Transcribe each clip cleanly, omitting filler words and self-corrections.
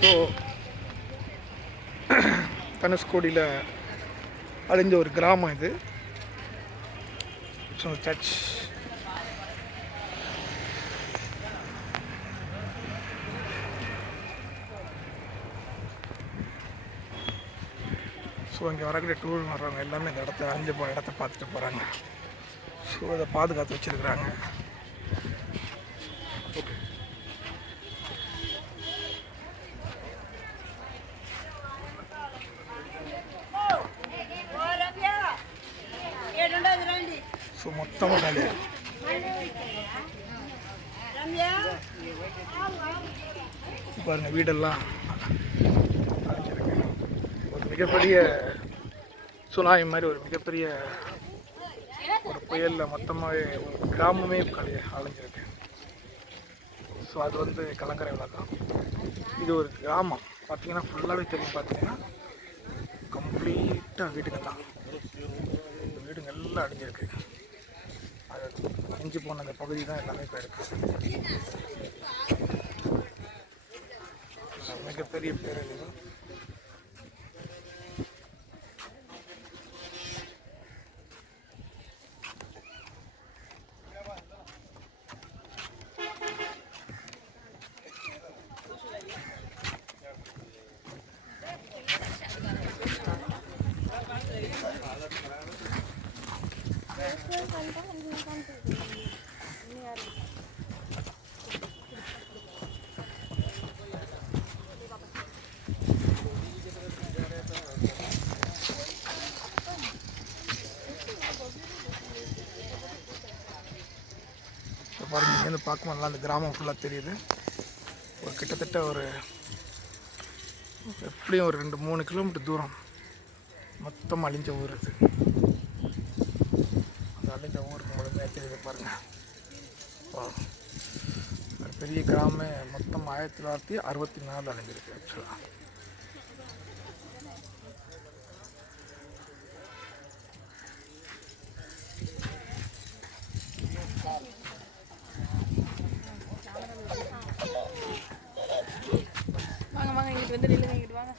So தனுஷ்கோடியில் அழிஞ்ச ஒரு கிராமம் இது. ஸோ சர்ச் ஸோ இங்கே வரக்கூடிய டூர் வர்றவங்க எல்லாமே இந்த இடத்த அழிஞ்சு போகிற இடத்த பார்த்துட்டு போகிறாங்க. ஸோ அதை பாதுகாத்து வச்சுருக்குறாங்க. ஓகே, ஸோ மொத்தமாக காலியாக பாருங்கள், வீடெல்லாம் அழிஞ்சிருக்கு. ஒரு மிகப்பெரிய சுனாமி மாதிரி ஒரு மிகப்பெரிய ஒரு புயலில் மொத்தமாகவே ஒரு கிராமமே அழிஞ்சிருக்கு. ஸோ அது வந்து கலங்கரை விளக்கம். இது ஒரு கிராமம் பார்த்திங்கன்னா ஃபுல்லாகவே தெரியும். பார்த்தீங்கன்னா கம்ப்ளீட்டாக வீடுங்க தான், வீடுங்க எல்லாம் அழிஞ்சிருக்கு. அது அழிஞ்சு போன அந்த பகுதி தான் எல்லாமே போயிருக்கு. மிகப்பெரிய பேரழிவு. பாருங்கள், இங்கேருந்து பார்க்கும்போது அந்த கிராமம் ஃபுல்லாக தெரியுது. ஒரு கிட்டத்தட்ட ஒரு எப்படியும் ஒரு 2-3 கிலோமீட்டர் தூரம் மொத்தம் அழிஞ்ச ஊர் இது. அந்த அழிஞ்ச ஊருக்கு முழுமையாக தெரியுது பாருங்கள். பெரிய கிராமம் மொத்தம் 1964 அழிஞ்சிருக்கு ஆக்சுவலாக. வாங்க இங்கிட்டு வந்து நில்லுங்க, இங்கிட்டு வாங்க.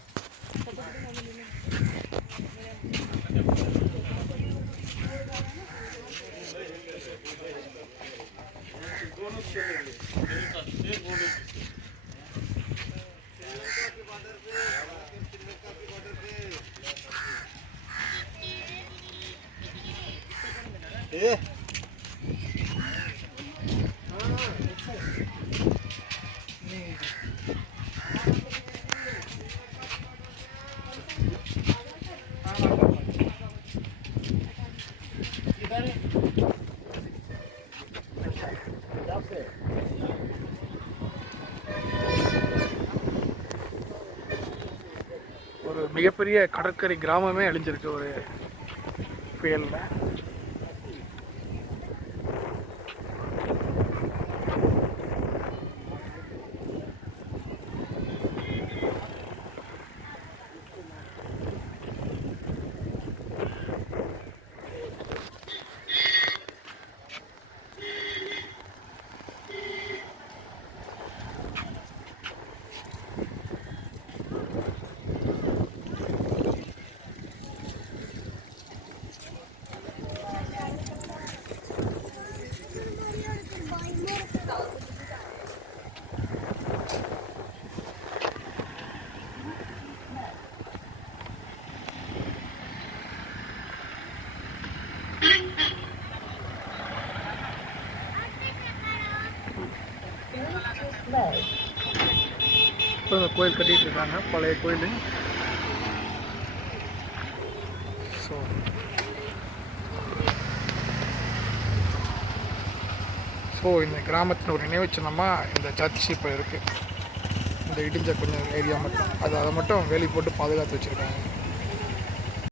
ஒரு மிகப்பெரிய கடற்கரை கிராமமே அழிஞ்சிருக்கு ஒரு புயலில். இப்போ இந்த கோயில் கட்டிகிட்டு இருக்காங்க, பழைய கோயில். ஸோ இந்த கிராமத்தில் ஒரு நினைவு சின்னமாக இந்த சர்ச் இப்போ இருக்குது. இந்த இடிஞ்ச கொஞ்சம் ஏரியா மட்டும் அதை மட்டும் வேலி போட்டு பாதுகாத்து வச்சுருக்காங்க.